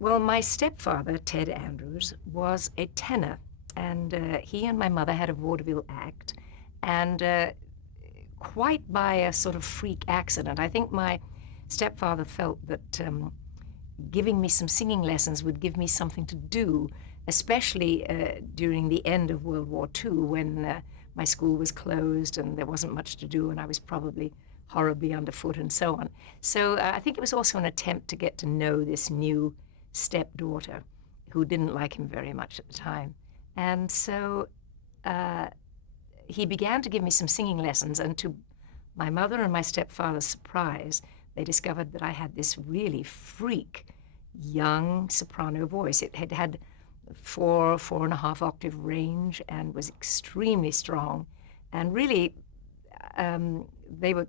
Well, my stepfather, Ted Andrews, was a tenor, and he and my mother had a vaudeville act, and quite by a sort of freak accident, I think my stepfather felt that giving me some singing lessons would give me something to do, especially during the end of World War II when my school was closed and there wasn't much to do and I was probably horribly underfoot and so on. So I think it was also an attempt to get to know this new stepdaughter who didn't like him very much at the time. And so he began to give me some singing lessons, and to my mother and my stepfather's surprise, they discovered that I had this really freak young soprano voice. It had 4.5 octave range and was extremely strong. And really, they were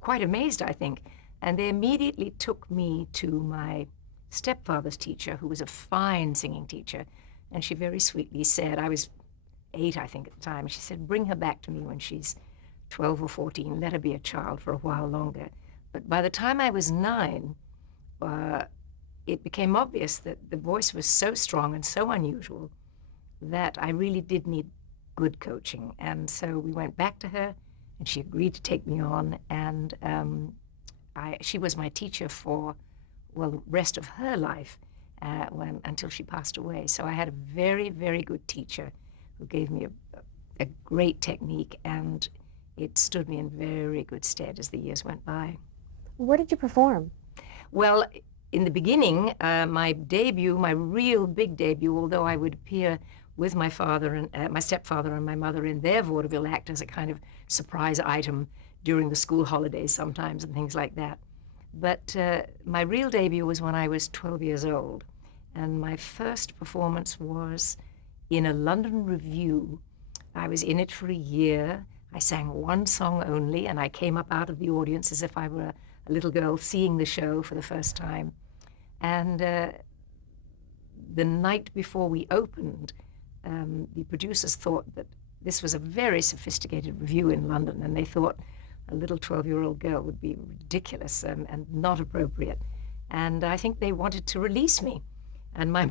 quite amazed, I think. And they immediately took me to my stepfather's teacher, who was a fine singing teacher. And she very sweetly said, I was 8, I think, at the time. She said, bring her back to me when she's 12 or 14. Let her be a child for a while longer. But by the time I was 9, it became obvious that the voice was so strong and so unusual that I really did need good coaching. And so we went back to her, and she agreed to take me on. And she was my teacher for, well, the rest of her life until she passed away. So I had a very, very good teacher who gave me a great technique, and it stood me in very good stead as the years went by. Where did you perform? Well, in the beginning, my debut, my real big debut, although I would appear with my father and my stepfather and my mother in their vaudeville act as a kind of surprise item during the school holidays sometimes and things like that. But my real debut was when I was 12 years old, and my first performance was in a London revue. I was in it for a year. I sang one song only, and I came up out of the audience as if I were a little girl seeing the show for the first time. And the night before we opened, the producers thought that this was a very sophisticated revue in London, and they thought a little 12-year-old girl would be ridiculous and not appropriate. And I think they wanted to release me. And my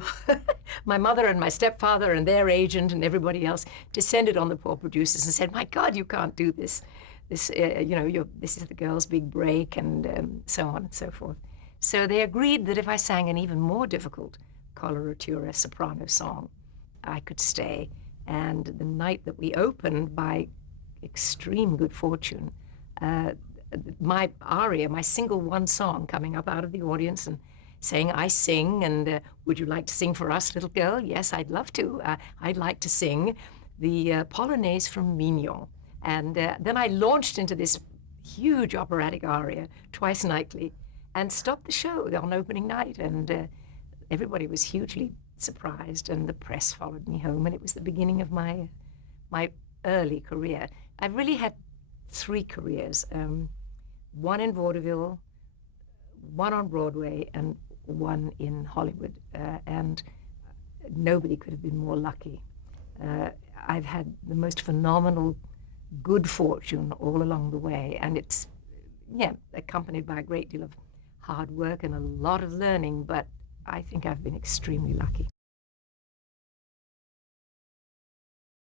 mother and my stepfather and their agent and everybody else descended on the poor producers and said, "My God, you can't do this. This is the girl's big break," and so on and so forth. So they agreed that if I sang an even more difficult coloratura soprano song, I could stay. And the night that we opened, by extreme good fortune, my aria, my single one song, coming up out of the audience and saying, "I sing, and would you like to sing for us, little girl?" "Yes, I'd love to. I'd like to sing the Polonaise from Mignon." And then I launched into this huge operatic aria, Twice Nightly, and stopped the show on opening night. And everybody was hugely surprised, and the press followed me home, and it was the beginning of my early career. I've really had 3 careers, one in vaudeville, one on Broadway, and one in Hollywood, and nobody could have been more lucky. I've had the most phenomenal good fortune all along the way, and it's accompanied by a great deal of hard work and a lot of learning, but I think I've been extremely lucky.